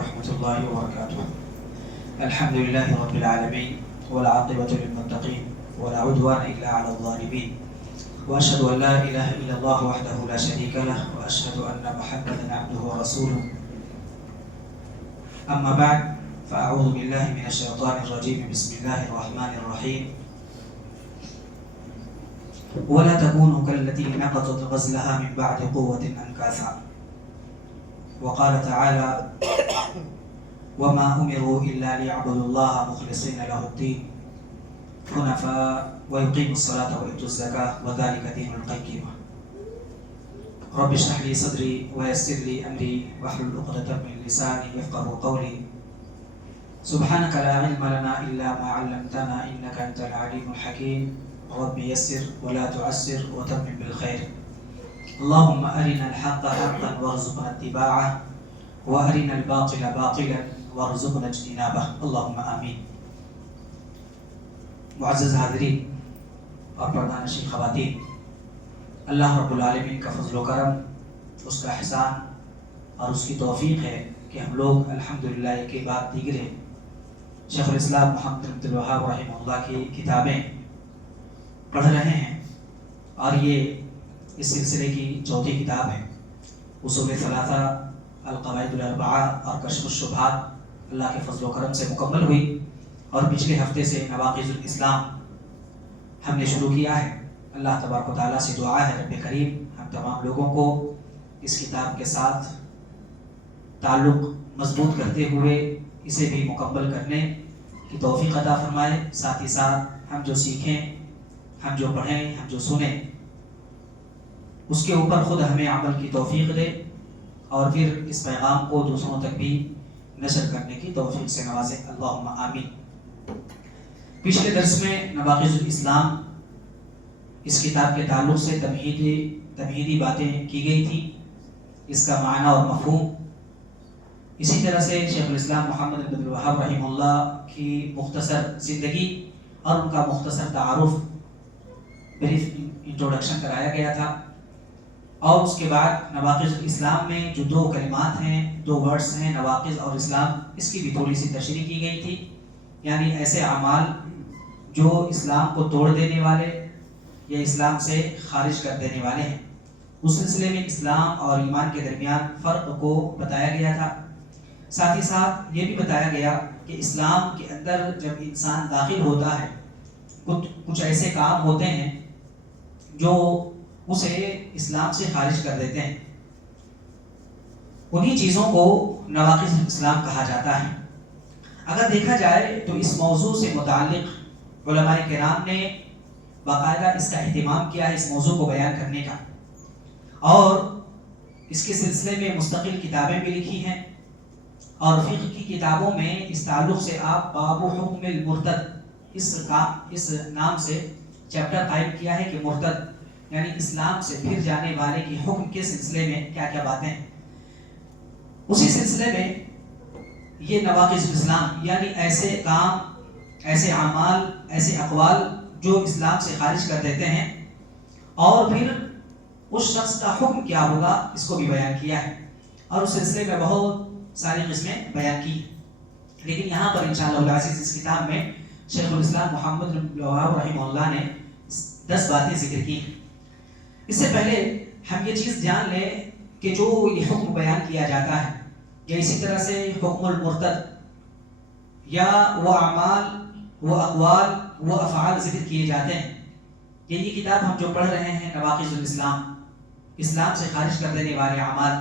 ورحمة الله وبركاته. الحمد لله رب العالمين والعاقبة للمتقين ولا عدوان إلا على الظالمين وأشهد أن لا إله إلا الله وحده لا شريك له وأشهد أن محمدا عبده ورسوله. أما بعد فأعوذ بالله من الشيطان الرجيم. بسم الله الرحمن الرحيم. ولا تكونوا كالتي نقضت غزلها من بعد قوة أنكاثا. وقال تعالى وما أمروا إلا ليعبدوا الله مخلصين له الدين حنفاء ويقيموا الصلاة ويؤتوا الزكاة وذلك دين القيمة. رب اشرح لي صدري ويسر لي أمري واحلل عقدة من لساني يفقهوا قولي. سبحانك لا علم لنا إلا ما علمتنا إنك أنت العليم الحكيم. رب يسر ولا تعسر وتمم بالخير. اللهم أرنا الحق حقا وارزقنا اتباعه وأرنا الباطل باطلا وارزقنا اجتنابه. اللهم آمین. معزز حاضرین اور پردانشین خواتین، اللہ رب العالمین کا فضل و کرم، اس کا احسان اور اس کی توفیق ہے کہ ہم لوگ الحمدللہ کے بعد دیگر شیخ الاسلام محمد بن عبد الوہاب رحمہ اللہ کی کتابیں پڑھ رہے ہیں، اور یہ اس سلسلے کی چوتھی کتاب ہے. اصول ثلاثہ، القواعد الاربعہ اور کشف الشبہات اللہ کے فضل و کرم سے مکمل ہوئی، اور پچھلے ہفتے سے نواقض الاسلام ہم نے شروع کیا ہے. اللہ تبارک و تعالیٰ سے دعا ہے رب کریم ہم تمام لوگوں کو اس کتاب کے ساتھ تعلق مضبوط کرتے ہوئے اسے بھی مکمل کرنے کی توفیق عطا فرمائے. ساتھ ہی ساتھ ہم جو سیکھیں، ہم جو پڑھیں، ہم جو سنیں، اس کے اوپر خود ہمیں عمل کی توفیق دے، اور پھر اس پیغام کو دوسروں تک بھی نشر کرنے کی توفیق سے نوازے. اللہم آمین. پچھلے درس میں نواقض الاسلام اس کتاب کے تعلق سے تمہیدی باتیں کی گئی تھی، اس کا معنی اور مفہوم. اسی طرح سے شیخ الاسلام محمد بن عبد الوہاب رحمہ اللہ کی مختصر زندگی اور ان کا مختصر تعارف، بریف انٹروڈکشن کرایا گیا تھا. اور اس کے بعد نواقض الاسلام میں جو دو کلمات ہیں، دو ورڈز ہیں، نواقض اور اسلام، اس کی بھی تھوڑی سی تشریح کی گئی تھی. یعنی ایسے اعمال جو اسلام کو توڑ دینے والے یا اسلام سے خارج کر دینے والے ہیں. اس سلسلے میں اسلام اور ایمان کے درمیان فرق کو بتایا گیا تھا. ساتھ ہی ساتھ یہ بھی بتایا گیا کہ اسلام کے اندر جب انسان داخل ہوتا ہے کچھ ایسے کام ہوتے ہیں جو اسے اسلام سے خارج کر دیتے ہیں. انہی چیزوں کو نواقض اسلام کہا جاتا ہے. اگر دیکھا جائے تو اس موضوع سے متعلق علماء کرام نے باقاعدہ اس کا اہتمام کیا ہے، اس موضوع کو بیان کرنے کا، اور اس کے سلسلے میں مستقل کتابیں بھی لکھی ہیں. اور فقہ کی کتابوں میں اس تعلق سے آپ باب حکم المرتد اس نام سے چیپٹر قائم کیا ہے کہ مرتد یعنی اسلام سے پھر جانے والے کی حکم کے سلسلے میں کیا کیا باتیں ہیں. اسی سلسلے میں یہ نواقض الاسلام یعنی ایسے کام، ایسے اعمال، ایسے اقوال جو اسلام سے خارج کر دیتے ہیں، اور پھر اس شخص کا حکم کیا ہوگا، اس کو بھی بیان کیا ہے. اور اس سلسلے میں بہت ساری قسمیں بیان کی. لیکن یہاں پر انشاءاللہ العزیز اس کتاب میں شیخ الاسلام محمد بن عبد الوہاب رحمہ اللہ نے 10 باتیں ذکر کی. اس سے پہلے ہم یہ چیز جان لیں کہ جو یہ حکم بیان کیا جاتا ہے، یا اسی طرح سے حکم المرتد، یا وہ اعمال، وہ اقوال، وہ افعال ذکر کیے جاتے ہیں، یہ کتاب ہم جو پڑھ رہے ہیں نواقض الاسلام، اسلام سے خارج کر دینے والے اعمال،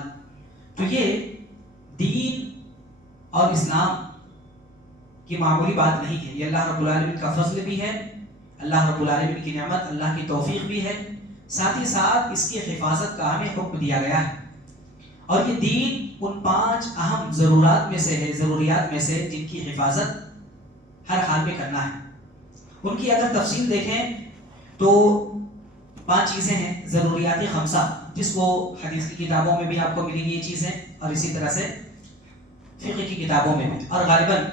تو یہ دین اور اسلام کی معمولی بات نہیں ہے. یہ اللہ رب العالمین کا فضل بھی ہے، اللہ رب العالمین کی نعمت، اللہ کی توفیق بھی ہے. ساتھ ہی ساتھ اس کی حفاظت کا ہمیں حکم دیا گیا ہے. اور یہ دین ان 5 اہم ضروریات میں سے ہے، جن کی حفاظت ہر حال میں کرنا ہے. ان کی اگر تفصیل دیکھیں تو 5 چیزیں ہیں، ضروریات 5، جس کو حدیث کی کتابوں میں بھی آپ کو ملیں گی یہ چیزیں، اور اسی طرح سے فقہ کی کتابوں میں بھی، اور غالباً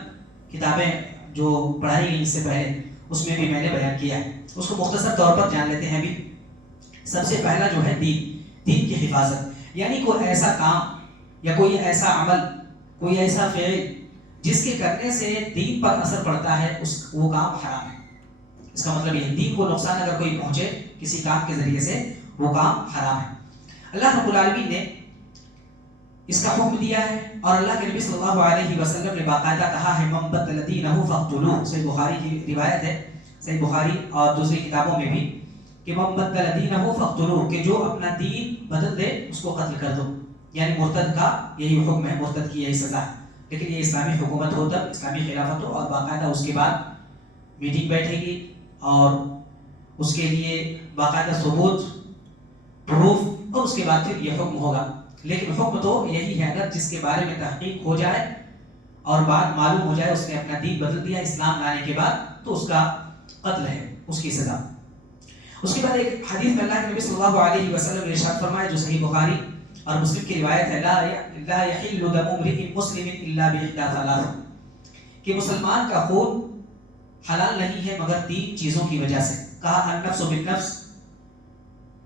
کتابیں جو پڑھائی گئی اس سے پہلے اس میں بھی میں نے بیان کیا ہے. اس کو مختصر طور پر جان لیتے ہیں. بھی سب سے پہلا جو ہے دین کی حفاظت، یعنی کوئی ایسا کام یا کوئی ایسا عمل کوئی ایسا فعل جس کے کرنے سے دین پر اثر پڑتا ہے وہ کام حرام ہے. اس کا مطلب یہ دین کو نقصان اگر کوئی پہنچے کسی کام کے ذریعے سے وہ کام حرام ہے. اللہ رب العالمین نے اس کا حکم دیا ہے اور اللہ کے نبی صلی اللہ علیہ وسلم نے باقاعدہ کہا ہے من بدل دینہ فاقتلوہ. صحیح بخاری کی روایت ہے, صحیح بخاری اور دوسری کتابوں میں بھی, کہ من بدل دینہ فاقتلوہ, کہ جو اپنا دین بدل دے اس کو قتل کر دو. یعنی مرتد کا یہی حکم ہے, مرتد کی یہی سزا ہے. لیکن یہ اسلامی حکومت ہو تب, اسلامی خلافت ہو, اور باقاعدہ اس کے بعد میٹنگ بیٹھے گی اور اس کے لیے باقاعدہ ثبوت, پروف, اور اس کے بعد پھر یہ حکم ہوگا. لیکن حکم تو یہی ہے, اگر جس کے بارے میں تحقیق ہو جائے اور بات معلوم ہو جائے اس نے اپنا دین بدل دیا اسلام لانے کے بعد, تو اس کا قتل ہے, اس کی سزا. اس کے بعد ایک حدیث میں اللہ کے نبی صلی اللہ علیہ وسلم نے ارشاد فرمایا جو صحیح بخاری اور مسلم کی روایت ہے, لا يحل دم امرئ مسلم الا باحدى ثلاث, کہ مسلمان کا خون حلال نہیں ہے مگر 3 چیزوں کی وجہ سے. کہا النفس بالنفس,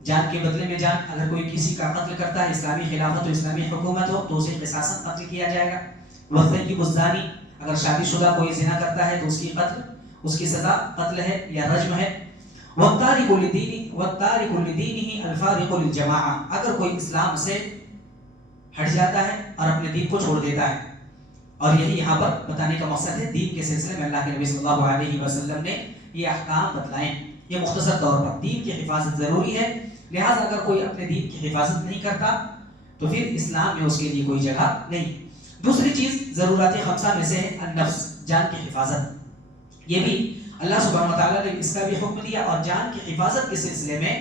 جان کے بدلے میں جان. اگر کوئی کسی کا قتل کرتا ہے, اسلامی خلافت و اسلامی حکومت ہو, تو اسے قصاصاً قتل کیا جائے گا. والثیب الزانی, اگر شادی شدہ کوئی زنا کرتا ہے تو اس کی قتل, اس کی سزا قتل ہے یا رجم ہے. والتارک لدینہ الفارق للجماعہ, اگر کوئی اسلام سے ہٹ جاتا ہے اور اپنے دین کو چھوڑ دیتا ہے. اور یہی یہاں پر بتانے کا مقصد ہے, دین کے سلسلے میں اللہ کے نبی صلی اللہ علیہ وسلم نے یہ احکام بتلائے. یہ مختصر طور پر دین کی حفاظت ضروری ہے, لہٰذا اگر کوئی اپنے دین کی حفاظت نہیں کرتا تو پھر اسلام میں اس کے لیے کوئی جگہ نہیں. دوسری چیز ضرورت خمسہ میں سے ہے النفس, جان کی حفاظت. یہ بھی اللہ سبحانہ وتعالیٰ نے اس کا بھی حکم دیا, اور جان کی حفاظت کے سلسلے میں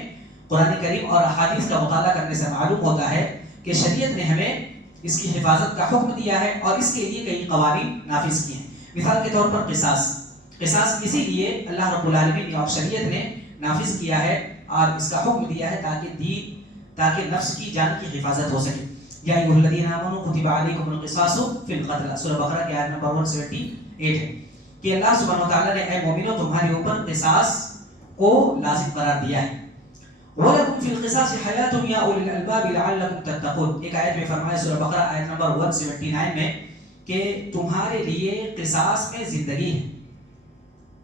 قرآن کریم اور احادیث کا مطالعہ کرنے سے معلوم ہوتا ہے کہ شریعت نے ہمیں اس کی حفاظت کا حکم دیا ہے اور اس کے لیے کئی قوانین نافذ کیے ہیں. مثال کے طور پر قصاص اسی لیے اللہ رب العالمین نے اور شریعت نے نافذ کیا ہے اور اس کا حکم دیا ہے تاکہ نفس کی جان کی حفاظت ہو سکے. یا ایھا الذین آمنوا کتب علیکم القصاص فی القتل, سورہ بقرہ کی آیت نمبر 178 ہے کہ اللہ سبحانہ وتعالیٰ نے اے مومنو تمہارے اوپر قصاص کو لازم قرار دیا ہے. وَلَكُمْ فِي الْقِصَاصِ حَيَاةٌ يَا أُولِي الْأَلْبَابِ لَعَلَّكُمْ تَتَّقُونَ. ایک آیت میں فرمایا سورہ بقرہ آیت نمبر 179 میں کہ تمہارے لیے قصاص میں زندگی ہے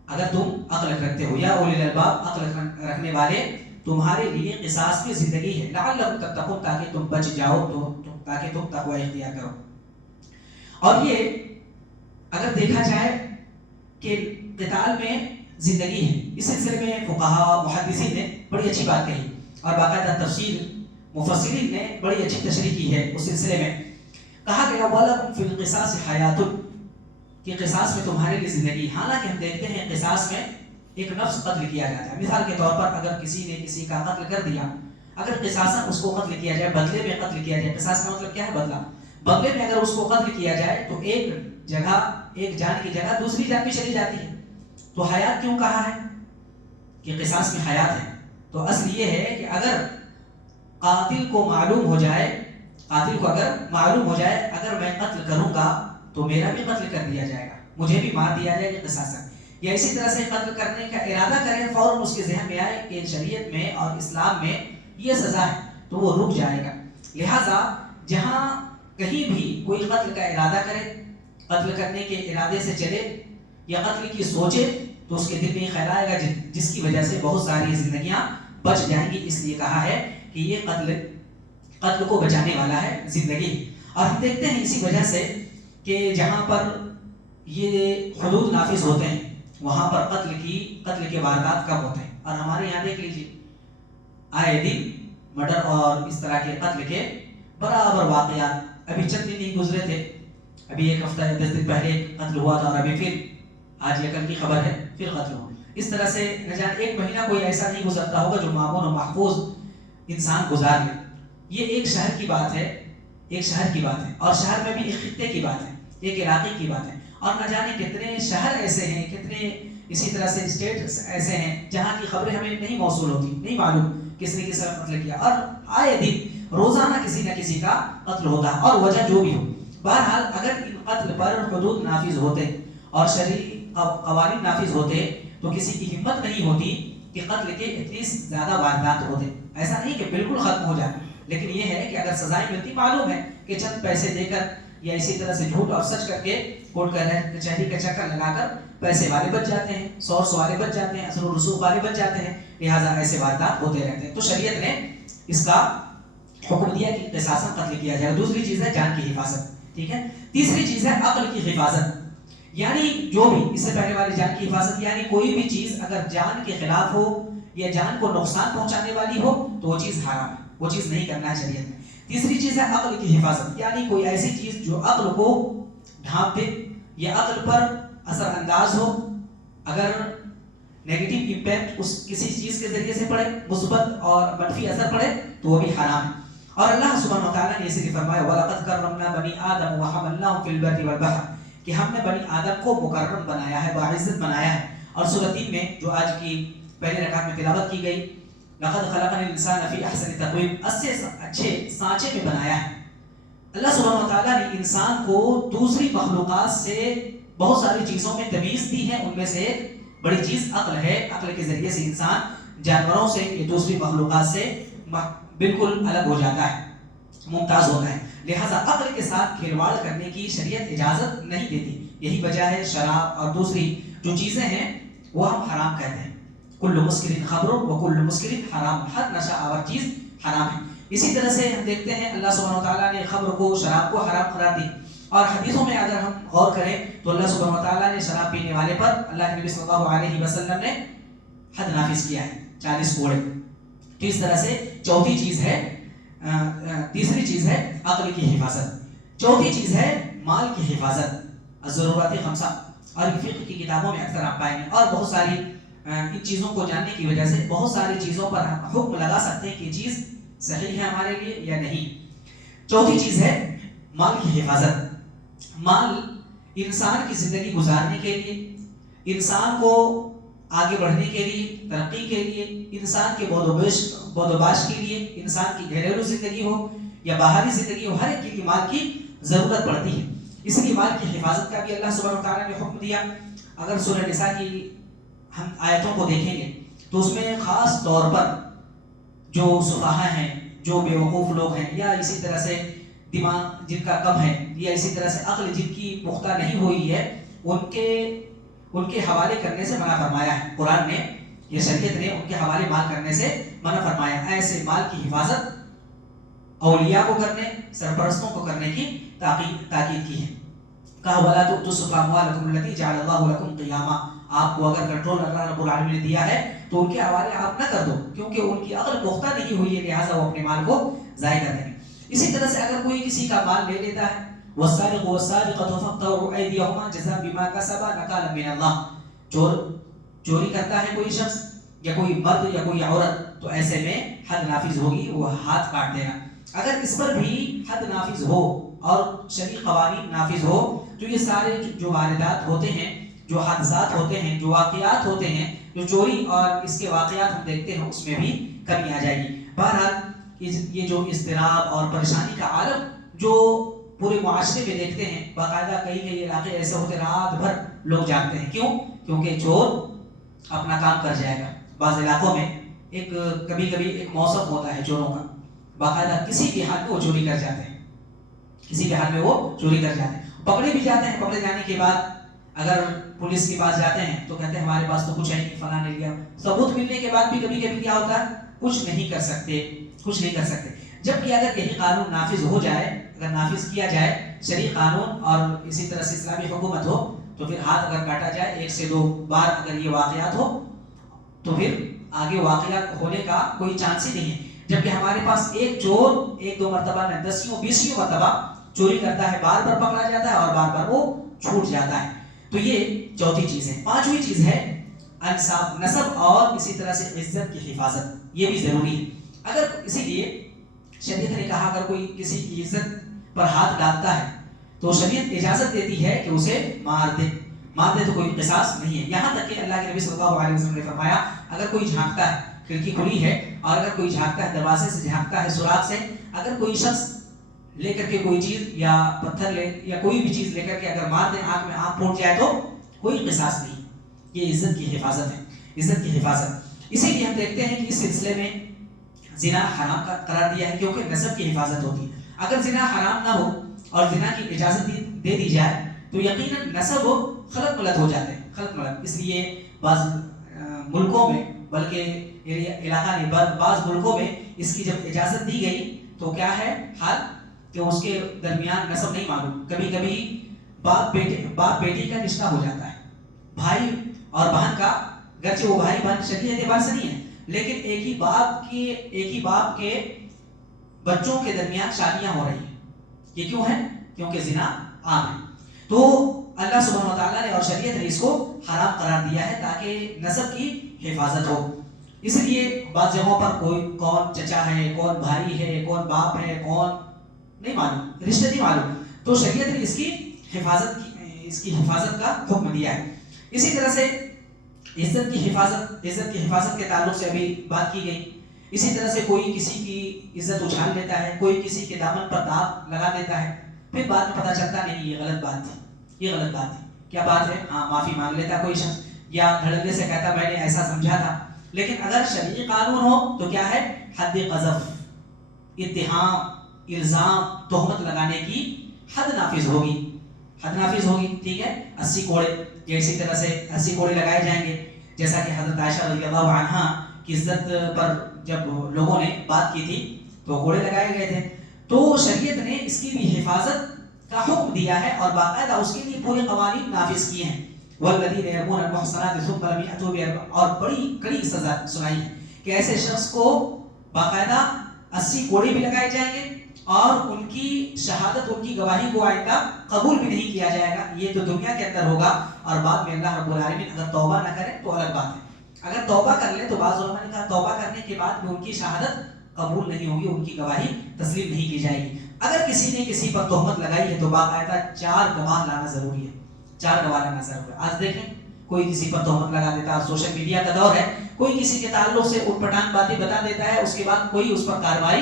اگر تم عقل رکھتے ہو. یا اولی الالباب, عقل رکھنے والے, تمہارے لیے قصاص میں زندگی ہے. لعلکم تتقون, تاکہ تم بچ جاؤ, تاکہ تم تقوی اختیار کرو. اور یہ اگر دیکھا جائے کہ قتال میں زندگی ہے, اس سلسلے میں فقہاء محدثین نے بڑی اچھی بات کہی اور باقاعدہ تفسیر مفسرین نے بڑی اچھی تشریح کی ہے. اس سلسلے میں کہا گیا وَلَكُمْ فِي الْقِصَاصِ حَيَاةٌ, کہ قصاص میں تمہارے لیے زندگی. حالانکہ ہم دیکھتے ہیں قصاص میں ایک نفس قتل کیا جاتا ہے. مثال کے طور پر اگر کسی نے کسی کا قتل کر دیا, اگر قصاصاً اس کو قتل کیا جائے, بدلے میں قتل کیا جائے, قصاص کا مطلب کیا ہے بدلہ, بدلے میں اگر اس کو قتل کیا جائے تو ایک جان کی جگہ دوسری جان بھی چلی جاتی ہے. تو حیات کیوں کہا ہے کہ قصاص میں حیات ہے؟ تو اصل یہ ہے کہ اگر قاتل کو معلوم ہو جائے, اگر میں قتل کروں گا تو میرا بھی قتل کر دیا جائے گا, مجھے بھی مار دیا جائے گا قصاصاً. یا اسی طرح سے قتل کرنے کا ارادہ کرے, فوراً اس کے ذہن میں آئے کہ شریعت میں اور اسلام میں یہ سزا ہے, تو وہ رک جائے گا. لہٰذا جہاں کہیں بھی کوئی قتل کا ارادہ کرے, قتل کرنے کے ارادے سے چلے یا قتل کی سوچے, تو اس کے دل میں خیال آئے گا جس کی وجہ سے بہت ساری زندگیاں بچ جائیں گی. اس لیے کہا ہے کہ یہ قتل کو بچانے والا ہے زندگی. اور ہم دیکھتے ہیں اسی وجہ سے کہ جہاں پر یہ حدود نافذ ہوتے ہیں وہاں پر قتل کے واردات کم ہوتے ہیں. اور ہمارے یہاں دیکھ لیجیے آئے دن مرڈر اور اس طرح کے قتل کے برابر واقعات. ابھی چند دن ہی گزرے تھے, ابھی ایک ہفتہ 10 دن پہلے قتل ہوا تھا, اور ابھی پھر آج یا کل کی خبر ہے پھر قتل ہوا. اس طرح سے نہ جانے ایک مہینہ کوئی ایسا نہیں گزرتا ہوگا جو مامون و محفوظ انسان گزار لے. یہ ایک شہر کی بات ہے, اور شہر میں بھی ایک خطے کی بات ہے, ایک علاقے کی بات ہے. اور نہ جانے کتنے شہر ایسے ہیں, کتنے اسی طرح سے اسٹیٹ ایسے ہیں جہاں کی خبریں ہمیں نہیں موصول ہوتی, نہیں معلوم کس نے کس طرح قتل کیا. اور آئے دن روزانہ کسی نہ کسی کا قتل ہوتا ہے, اور وجہ جو بھی ہو. بہرحال اگر ان قتل پر حدود نافذ ہوتے اور شرعی قوانین نافذ ہوتے تو کسی کی ہمت نہیں ہوتی کہ قتل کے اتنی زیادہ واردات ہوتے. ایسا نہیں کہ بالکل ختم ہو جائے, لیکن یہ ہے کہ اگر سزائیں ملتی, معلوم ہے کہ چند پیسے دے کر یا اسی طرح سے جھوٹ اور سچ کر کے کورٹ کچہری کا چکر لگا کر پیسے والے بچ جاتے ہیں، سورس والے بچ جاتے ہیں، اثر و رسوخ والے بچ جاتے ہیں، لہٰذا ایسے واردات ہوتے رہتے ہیں۔ تو شریعت نے اس کا حکم دیا کہ قصاصاً قتل کیا جائے۔ دوسری چیز ہے جان کی حفاظت، ٹھیک ہے۔ تیسری چیز ہے عقل کی حفاظت، یعنی جو بھی اس سے پہلے والی جان کی حفاظت، یعنی کوئی بھی چیز اگر جان کے خلاف ہو یا جان کو نقصان پہنچانے والی ہو تو وہ چیز حرام ہے، وہ چیز نہیں کرنا ہے شریعت میں۔ تیسری چیز ہے عقل کی حفاظت، یعنی کوئی ایسی چیز جو عقل کو ڈھانپ دے یا عقل پر اثر انداز ہو، اگر نیگیٹو امپیکٹ اس کسی چیز کے ذریعے سے پڑے، مثبت اور منفی اثر پڑے تو وہ بھی حرام ہے۔ اور اللہ سبحانہ وتعالیٰ نے اسے فرمایا وَلَقَدْ كَرَّمْنَا بَنِي آدَمَ وَحَمَلْنَاهُمْ فِي الْبَرِّ وَالْبَحْرِ کہ ہم نے بنی آدم کو مکرم بنایا ہے، باعزت بنایا ہے۔ اور سورۃ 3 میں جو آج کی پہلی رکعت میں تلاوت کی گئی لَقَدْ خَلَقْنَا الْإِنسَانَ فِي أَحْسَنِ تَقْوِيمٍ، اچھے سانچے میں بنایا ہے۔ اللہ سبحانہ وتعالیٰ نے انسان کو دوسری مخلوقات سے بہت ساری چیزوں میں تمیز دی ہے، ان میں سے ایک بڑی چیز عقل ہے۔ عقل کے ذریعے سے انسان جانوروں سے یا دوسری مخلوقات سے بالکل الگ ہو جاتا ہے، ممتاز ہوتا ہے۔ لہٰذا عقل کے ساتھ کھلواڑ کرنے کی شریعت اجازت نہیں دیتی۔ یہی وجہ ہے شراب اور دوسری جو چیزیں ہیں وہ ہم حرام کہتے ہیں۔ کل مسکر خمر وکل مسکر حرام، ہر نشہ آور چیز حرام ہے۔ اسی طرح سے ہم دیکھتے ہیں اللہ سبحانہ وتعالیٰ نے خمر کو، شراب کو حرام قرار دی، اور حدیثوں میں اگر ہم غور کریں تو اللہ سبحانہ وتعالیٰ نے شراب پینے والے پر اللہ کے نبی صلی اللہ علیہ وسلم نے حد نافذ کیا ہے، 40 کوڑے۔ تو اس طرح سے چوتھی چیز ہے، تیسری چیز ہے عقل کی حفاظت، چوتھی چیز ہے مال کی حفاظت، ضرورت خمسہ، اور فقہ کی کتابوں میں اکثر آپ پائیں گے۔ اور بہت ساری ان چیزوں کو جاننے کی وجہ سے بہت ساری چیزوں پر ہم حکم لگا سکتے ہیں کہ چیز صحیح ہے ہمارے لیے یا نہیں۔ چوتھی چیز ہے مال کی حفاظت۔ مال انسان کی زندگی گزارنے کے لیے، انسان کو آگے بڑھنے کے لیے، ترقی کے لیے، انسان کے بود و باش کے لیے، انسان کی گھریلو زندگی ہو یا باہری زندگی ہو، ہر ایک کے لیے مال کی ضرورت پڑتی ہے۔ اس لیے مال کی حفاظت کا بھی اللہ سبحانہ وتعالیٰ نے حکم دیا۔ اگر سورہ نساء کی ہم آیتوں کو دیکھیں گے تو اس میں خاص طور پر جو سفہاء ہیں، جو بے وقوف لوگ ہیں، یا اسی طرح سے دماغ جن کا کم ہے، یا اسی طرح سے عقل جن کی پختہ نہیں ہوئی ہے، ان کے حوالے کرنے سے منع فرمایا ہے قرآن نے، یہ شریعت نے ان کے حوالے مال کرنے سے منع فرمایا۔ ایسے مال کی حفاظت اولیاء کو کرنے، سرپرستوں کو کرنے کی تاکید کی ہے۔ کہا وَلَا تُؤْتُوا السُّفَهَاءَ أَمْوَالَكُمُ الَّتِي جَعَلَ اللَّهُ لَكُمْ قِيَامًا، آپ کو اگر کنٹرول اللہ رب العالمین نے دیا ہے تو ان کے حوالے آپ نہ کر دو، کیونکہ ان کی عقل پختہ نہیں ہوئی ہے، لہٰذا وہ اپنے مال کو ضائع کر دیں گے۔ اسی طرح سے اگر کوئی کسی کا مال لے لیتا ہے وَالسَّارِقُ وَالسَّارِقَةُ فَاقْطَعُوا أَيْدِيَهُمَا جَزَاءً بِمَا كَسَبَا نَكَالًا مِنَ اللَّهِ، چوری کرتا ہے کوئی شخص یا کوئی مرد یا کوئی عورت تو ایسے میں حد نافذ ہوگی، وہ ہاتھ کاٹ دے گا۔ اگر اس پر بھی حد نافذ ہو اور شرعی قوانین نافذ ہو تو یہ سارے جو واردات ہوتے ہیں، جو حادثات ہوتے ہیں، جو واقعات ہوتے ہیں، جو چوری اور اس کے واقعات ہم دیکھتے ہیں، اس میں بھی کمی آ جائے گی۔ بہرحال یہ جو اضطراب اور پریشانی کا عالم جو پورے معاشرے میں دیکھتے ہیں، باقاعدہ کئی علاقے ایسے ہوتے رات بھر لوگ جاگتے ہیں، کیوں؟ کیونکہ چور اپنا کام کر جائے گا۔ بعض علاقوں میں کبھی ایک موسم ہوتا ہے چوروں کا، باقاعدہ کسی بھی حال میں وہ چوری کر جاتے ہیں، کسی بھی حال میں وہ چوری کر جاتے ہیں، پکڑے بھی جاتے ہیں۔ پکڑے جانے کے بعد اگر پولیس کے پاس جاتے ہیں تو کہتے ہیں ہمارے پاس تو کچھ ہے نہیں، فلاں نے لیا۔ ثبوت ملنے کے بعد بھی کبھی کیا ہوتا ہے، کچھ نہیں کر سکتے۔ جبکہ اگر یہی قانون نافذ ہو جائے، اگر نافذ کیا جائے شرعی قانون اور اسی طرح سے اسلامی حکومت ہو، تو پھر ہاتھ اگر کاٹا جائے 1 سے 2 بار اگر یہ واقعات ہو تو پھر آگے واقعات ہونے کا کوئی چانس ہی نہیں ہے۔ جبکہ ہمارے پاس ایک چور 1-2 مرتبہ میں 10-20 مرتبہ چوری کرتا ہے، بار بار پکڑا جاتا ہے اور بار بار وہ چھوٹ جاتا ہے۔ تو یہ چوتھی چیز ہے۔ پانچویں چیز ہے انساب، نسب اور اسی طرح سے عزت کی حفاظت، یہ بھی ضروری ہے۔ اگر اسی لیے شریعت نے کہا اگر کوئی کسی کی عزت پر ہاتھ ڈالتا ہے تو شریعت اجازت دیتی ہے کہ اسے مار دے تو کوئی قصاص نہیں ہے۔ یہاں تک کہ اللہ کے نبی صلی اللہ علیہ وسلم نے فرمایا اگر کوئی جھانکتا ہے، کھڑکی کھلی ہے اور اگر کوئی جھانکتا ہے، دروازے سے جھانکتا ہے، سوراخ سے، اگر کوئی شخص لے کر کے کوئی چیز یا پتھر لے یا کوئی بھی چیز لے کر کے اگر مار دے، آنکھ میں آنکھ پھوٹ جائے تو کوئی قصاص نہیں۔ یہ عزت کی حفاظت ہے، عزت کی حفاظت۔ اسی لیے ہم دیکھتے ہیں کہ اس سلسلے میں زنا حرام کا قرار دیا ہے، کیونکہ نسب کی حفاظت ہوتی ہے۔ اگر زنا حرام نہ ہو اور زنا کی اجازت دے دی جائے تو یقیناً نسب خلط ملط ہو جاتے ہیں، خلط ملط. اس لیے بعض ملکوں میں، بلکہ علاقہ نہیں، بعض ملکوں میں اس کی جب اجازت دی گئی تو کیا ہے حال کہ اس کے درمیان نسب نہیں معلوم. کبھی کبھی باپ بیٹی کا رشتہ ہو جاتا ہے، بھائی اور بہن کا، گرچہ وہ بھائی بہن شریعت اعتبار سے نہیں ہے لیکن ایک ہی باپ کے بچوں کے درمیان شادیاں ہو رہی ہیں. یہ کیوں ہے؟ کیونکہ زنا عام ہے. تو اللہ سبحانہ و تعالیٰ نے اور شریعت نے اس کو حرام قرار دیا ہے تاکہ نسب کی حفاظت ہو. اس لیے بعض جگہوں پر کون چچا ہے، کون بھائی ہے، کون باپ ہے، کون نہیں معلوم، رشتے نہیں معلوم، تو شریعت نے اس کی حفاظت کا حکم دیا ہے. اسی طرح سے عزت کی حفاظت کے تعلق سے ابھی بات کی گئی. اسی طرح سے کوئی کسی کی عزت اچھال لیتا ہے، کوئی کسی کے دامن پر داغ لگا دیتا ہے، پھر بعد میں پتہ چلتا نہیں یہ غلط بات تھی. کیا بات ہے؟ ہاں معافی مانگ لیتا کوئی شخص، یا دھڑلے سے کہتا میں نے ایسا سمجھا تھا. لیکن اگر شرعی قانون ہو تو کیا ہے؟ حد قذف، اتہام، الزام، تہمت لگانے کی حد نافذ ہوگی. ٹھیک ہے. 80 کوڑے، یا اسی طرح سے 80 کوڑے لگائے جائیں گے، جیسا کہ حضرت عائشہ رضی اللہ عنہا کی عزت پر جب لوگوں نے بات کی تھی تو کوڑے لگائے گئے تھے. تو شریعت نے اس کی بھی حفاظت کا حکم دیا ہے اور باقاعدہ اس کے لیے پورے قوانین نافذ کیے ہیں. والذین یرمون المحصنات ثم لم یأتوا بأربعۃ، اور بڑی کڑی سزا سنائی ہے کہ ایسے شخص کو باقاعدہ 80 کوڑے بھی لگائے جائیں گے اور ان کی شہادت، ان کی گواہی کو آئندہ قبول بھی نہیں کیا جائے گا. یہ تو دنیا کے اندر ہوگا، اور بعد میں اللہ رب العالمین اگر توبہ نہ کرے تو الگ بات ہے. اگر توبہ کر لے تو بعض علماء نے کہا توبہ کرنے کے بعد بھی ان کی شہادت قبول نہیں ہوگی، ان کی گواہی تسلیم نہیں کی جائے گی. اگر کسی نے کسی پر تہمت لگائی ہے تو باقاعدہ 4 گواہ لانا ضروری ہے. 4 گواہ لانا ضروری ہے. آج دیکھیں کوئی کسی پر تہمت لگا دیتا ہے، سوشل میڈیا کا دور ہے، کوئی کسی کے تعلق سے اٹ پٹانگ باتیں بتا دیتا ہے، اس کے بعد کوئی اس پر کارروائی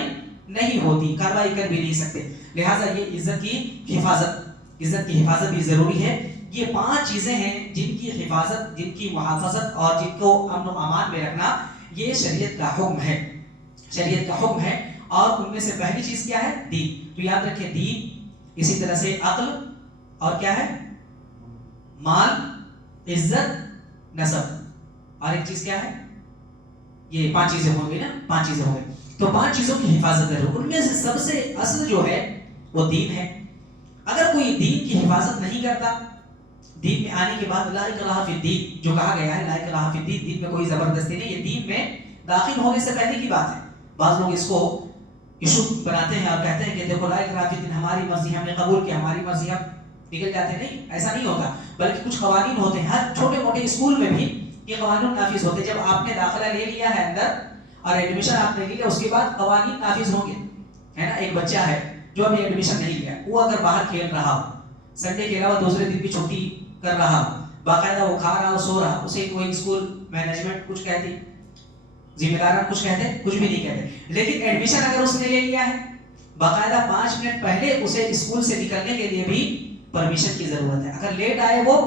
نہیں ہوتی، کارروائی کر بھی نہیں سکتے. لہٰذا یہ عزت کی حفاظت بھی ضروری ہے. یہ 5 چیزیں ہیں جن کی حفاظت، جن کی محافظت اور جن کو امن و امان میں رکھنا یہ شریعت کا حکم ہے. اور ان میں سے پہلی چیز کیا ہے؟ دین. تو یاد رکھیں دین، اسی طرح سے عقل، اور کیا ہے؟ مال، عزت، نسب، اور ایک چیز کیا ہے؟ یہ 5 چیزیں ہوں گی نا، 5 چیزیں ہوں گی. تو 5 چیزوں کی حفاظت ضرور. ان میں سے سب سے اصل جو ہے وہ دین ہے. اگر کوئی دین کی حفاظت نہیں کرتا، دین میں آنے کے بعد لا اکراہ فی الدین جو کہا گیا ہے، لا اکراہ فی الدین، دین میں کوئی زبردستی نہیں. یہ دین میں داخل ہونے سے پہلے کی بات ہے. بعض لوگ اس کو ایشو بناتے ہیں اور کہتے ہیں کہ دیکھو لا اکراہ فی الدین، ہماری مرضی ہم نے قبول کیا، ہماری مرضی ہم نکل جاتے ہیں. نہیں، ایسا نہیں ہوتا، بلکہ کچھ قوانین ہوتے ہیں. ہر چھوٹے موٹے اسکول میں بھی یہ قوانین نافذ ہوتے ہیں. جب آپ نے داخلہ لے لیا ہے اندر اور ایڈمیشن آپ نے لیا، اس کے بعد قوانین نافذ ہوں گے، ہے نا. ایک بچہ ہے جو ابھی ایڈمیشن نہیں لیا، وہ اگر باہر کھیل رہا ہو، سنڈے کے علاوہ دوسرے دن بھی چھٹی کر رہا ہو، باقاعدہ وہ کھا رہا ہو، سو رہا، اسے کوئی اسکول مینجمنٹ کچھ کہتی، ذمہ داران کچھ کہتے؟ کچھ بھی نہیں کہتے. لیکن ایڈمیشن اگر اس نے لے لیا ہے، باقاعدہ 5 منٹ پہلے اسے اسکول سے نکلنے کے لیے بھی پرمیشن کی ضرورت ہے. اگر لیٹ آئے وہ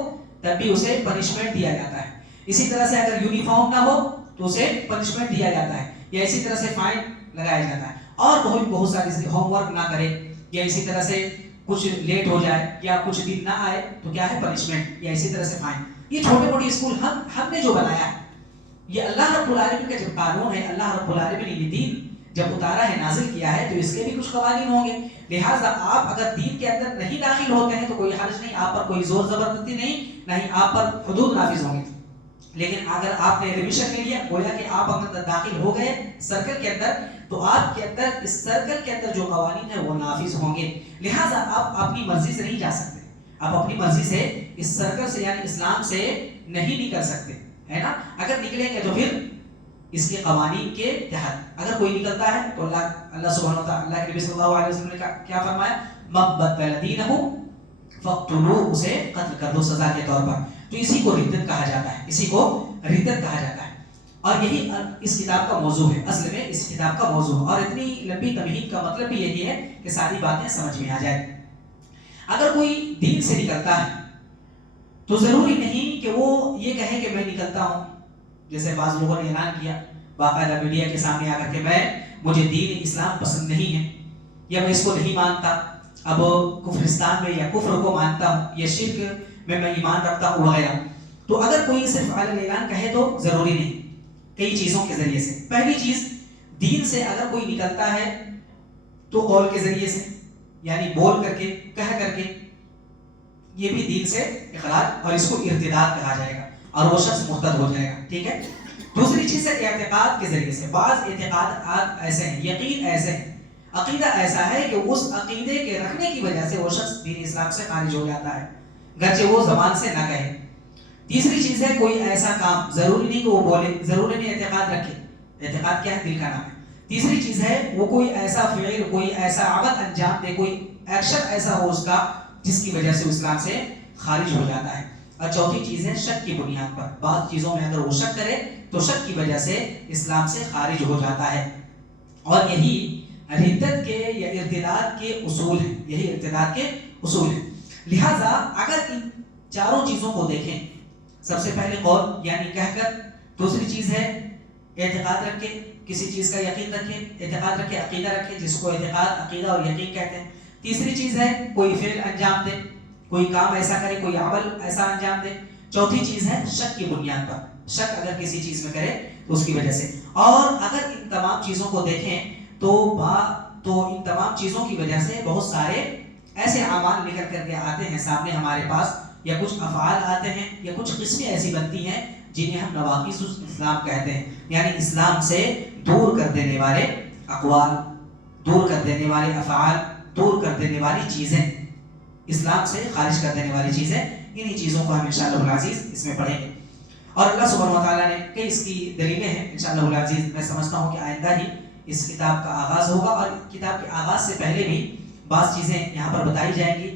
تب بھی اسے پنشمنٹ دیا جاتا ہے. اسی طرح سے اگر یونیفارم نہ ہو تو اسے پنشمنٹ دیا جاتا ہے، یا اسی طرح سے فائن لگایا جاتا ہے. اور بہت ساری ہوم ورک نہ کرے، یا اسی طرح سے کچھ لیٹ ہو جائے یا کچھ دن نہ آئے تو کیا ہے؟ پنشمنٹ، یا اسی طرح سے فائن. یہ چھوٹے موٹے اسکول ہم نے جو بنایا ہے، یہ اللہ رب العالمین کا جب قانون ہے، اللہ رب العالمین نے یہ دین جب اتارا ہے، نازل کیا ہے، تو اس کے بھی کچھ قوانین ہوں گے. لہٰذا آپ اگر دین کے اندر نہیں داخل ہوتے ہیں تو کوئی حرج نہیں، آپ پر کوئی زور زبردستی نہیں، نہ ہی آپ پر حدود نافذ ہوں گے. لیکن اگر آپ نے ایڈمیشن لے لیا، گویا کہ آپ اندر داخل ہو گئے سرکل کے اندر، تو آپ کے اندر اس سرکل کے اندر جو قوانین ہیں وہ نافذ ہوں گے. لہٰذا آپ اپنی مرضی سے نہیں جا سکتے، آپ اپنی مرضی سے اس سرکل سے یعنی اسلام سے نہیں نکل سکتے، ہے نا. اگر نکلیں گے تو پھر اس کے قوانین کے تحت. اگر کوئی نکلتا ہے تو اللہ سبحانہ وتعالی، اللہ کے نبی صلی اللہ علیہ وسلم نے کیا فرمایا؟ من بدل دینہ فاقتلوہ، اسے قتل کر دو سزا کے طور پر. تو اسی کو ردت کہا جاتا ہے. اور یہی اس کتاب کا موضوع ہے، اصل میں اس کتاب کا موضوع ہے. اور اتنی لمبی تمہید کا مطلب بھی یہی ہے کہ ساری باتیں سمجھ میں آ جائے. اگر کوئی دین سے نکلتا ہے تو ضروری نہیں کہ وہ یہ کہے کہ میں نکلتا ہوں. جیسے بعض لوگوں نے اعلان کیا باقاعدہ میڈیا کے سامنے آ کر کے مجھے دین اسلام پسند نہیں ہے، یا میں اس کو نہیں مانتا. اب کفرستان میں یا کفر کو مانتا ہوں یا شرک میں ایمان رکھتا ہوں وغیرہ. تو اگر کوئی صرف علی الاعلان کہے تو ضروری نہیں, کئی چیزوں کے ذریعے سے. پہلی چیز, دین سے اگر کوئی نکلتا ہے تو قول کے ذریعے سے, یعنی بول کر کے, کہہ کر کے, یہ بھی دین سے اخراج اور اس کو ارتداد کہا جائے گا اور وہ شخص مرتد ہو جائے گا. ٹھیک ہے. دوسری چیز ہے اعتقاد کے ذریعے سے. بعض اعتقادات ایسے ہیں, یقین ایسے ہیں, عقیدہ ایسا ہے کہ اس عقیدے کے رکھنے کی وجہ سے وہ شخص دین اسلام سے خارج ہو جاتا ہے, گرچہ وہ زبان سے نہ کہے. تیسری چیز ہے کوئی ایسا کام, ضروری نہیں کہ وہ بولے, ضروری نہیں اعتقاد رکھے, اعتقاد کیا ہے, دل کا نام ہے. تیسری چیز ہے وہ کوئی ایسا فعل, کوئی ایسا عمل انجام دے, کوئی ایکشن ایسا ہو اس کا جس کی وجہ سے اسلام سے خارج ہو جاتا ہے. اور چوتھی چیز ہے شک کی بنیاد پر, بعض چیزوں میں اگر وہ شک کرے تو شک کی وجہ سے اسلام سے خارج ہو جاتا ہے. اور یہی ردت کے یا ارتداد کے اصول ہیں, یہی ارتداد کے اصول ہیں. لہٰذا اگر ان چاروں چیزوں کو دیکھیں, سب سے پہلے قول یعنی کہہ کر, دوسری چیز ہے اعتقاد رکھ کے, کسی چیز کا یقین رکھے, اعتقاد رکھے, عقیدہ رکھے, جس کو اعتقاد, عقیدہ اور یقین کہتے ہیں. تیسری چیز ہے کوئی فعل انجام دے, کوئی کام ایسا کرے, کوئی عمل ایسا انجام دے. چوتھی چیز ہے شک کی بنیاد پر, شک اگر کسی چیز میں کرے تو اس کی وجہ سے. اور اگر ان تمام چیزوں کو دیکھیں تو ان تمام چیزوں کی وجہ سے بہت سارے ایسے اعمال نکل کر کے آتے ہیں سامنے ہمارے پاس, یا کچھ افعال آتے ہیں, یا کچھ قسمیں ایسی بنتی ہیں جنہیں ہم نواقض اسلام کہتے ہیں, یعنی اسلام سے دور کر دینے والے اقوال, دور کر دینے والے افعال, دور کر دینے والی چیزیں, اسلام سے خارج کر دینے والی چیزیں. انہی چیزوں کو ہم انشاءاللہ العزیز اس میں پڑھیں گے. اور اللہ سبحانہ و تعالیٰ نے کئی اس کی دلیلیں ہیں انشاءاللہ العزیز. میں سمجھتا ہوں کہ آئندہ ہی اس کتاب کا آغاز ہوگا, اور کتاب کے آغاز سے پہلے بھی بعض چیزیں یہاں پر بتائی جائیں گی.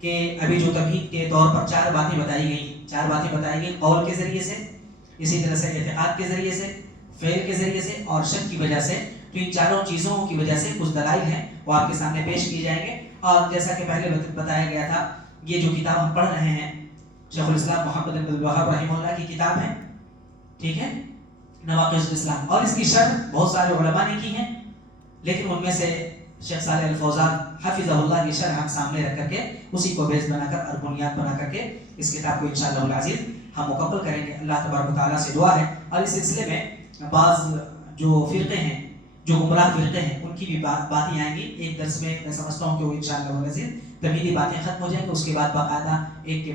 کہ ابھی جو تمہید کے طور پر 4 باتیں بتائی گئی, 4 باتیں بتائی گئی قول کے ذریعے سے, اسی طرح سے اعتقاد کے ذریعے سے, فعل کے ذریعے سے اور شک کی وجہ سے. تو ان چاروں چیزوں کی وجہ سے کچھ دلائل ہیں وہ آپ کے سامنے پیش کی جائیں گے. اور جیسا کہ پہلے بتایا گیا تھا, یہ جو کتاب ہم پڑھ رہے ہیں شیخ الاسلام محمد بن عبد الوہاب رحمہ اللہ کی کتاب ہے, ٹھیک ہے, نواقض الاسلام. اور اس کی شرح بہت سارے علماء نے کی ہیں, لیکن ان میں سے شیخ صالح الفوزان حفظہ اللہ کی شرح ہم سامنے رکھ کر کے اسی کو بیس بنا کر اور بنیاد بنا کر کے اس کتاب کو انشاءاللہ العزیز ہم مکمل کریں گے. اللہ تبارک و تعالیٰ سے دعا ہے. اور اس سلسلے میں بعض جو فرقے ہیں, جو گمراہ فرقے ہیں, ان کی بھی باتیں آئیں گی ایک درس میں. میں سمجھتا ہوں کہ وہ انشاءاللہ العزیز تمہیدی باتیں ختم ہو جائیں گی, اس کے بعد باقاعدہ ایک کے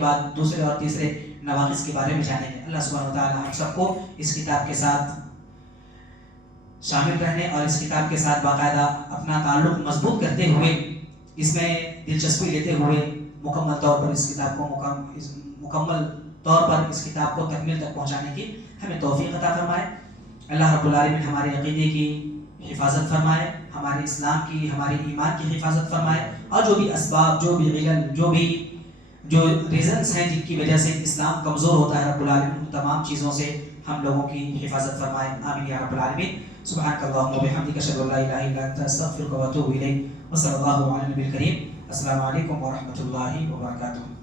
بعد دوسرے اور تیسرے نواقص کے بارے میں جانیں گے. اللہ سبحانہ و تعالیٰ ہم سب کو اس کتاب کے ساتھ شامل رہنے اور اس کتاب کے ساتھ باقاعدہ اپنا تعلق مضبوط کرتے ہوئے, اس میں دلچسپی لیتے ہوئے مکمل طور پر اس کتاب کو تکمیل تک پہنچانے کی ہمیں توفیق عطا فرمائے. اللہ رب العالمین ہمارے عقیدے کی حفاظت فرمائے, ہمارے اسلام کی, ہمارے ایمان کی حفاظت فرمائے, اور جو بھی اسباب, جو بھی علل, جو ریزنز ہیں جن کی وجہ سے اسلام کمزور ہوتا ہے, رب العالمین ان تمام چیزوں سے ہم لوگوں کی حفاظت فرمائے. آمین یا رب العالمین. سبحانک اللہم و بحمدک, اشہد ان لا الہ الا انت, استغفرک و اتوب الیک. وصلی اللہ علی النبی الکریم. السلام علیکم ورحمۃ اللہ وبرکاتہ.